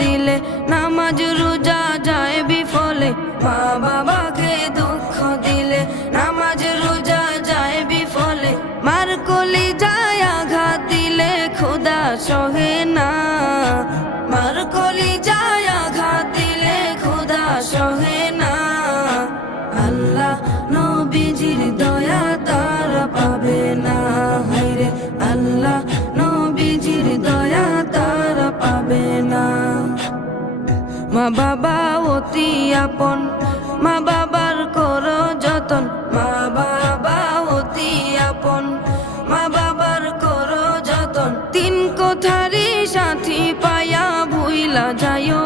দিলে, নামাজ রোজা যায় বিফলে। মা বাবাকে দুঃখ দিলে, নামাজ রোজা যায় বিফলে। মার কলিজায় আঘাত দিলে খোদা সহে না, মার কলিজায় আঘাত দিলে খোদা সহে না। আল্লাহ নবীজির দয়া তারা পাবে না, হায়রে আল্লাহ নবীজির দয়া তারা পাবে না। মা বাবা অতি আপন, মা বাবার করো যতন। মা বাবা অতি আপন, মা বাবার করো যতন। তিন কোঠারি সাথী পায়া ভুইলা যাইও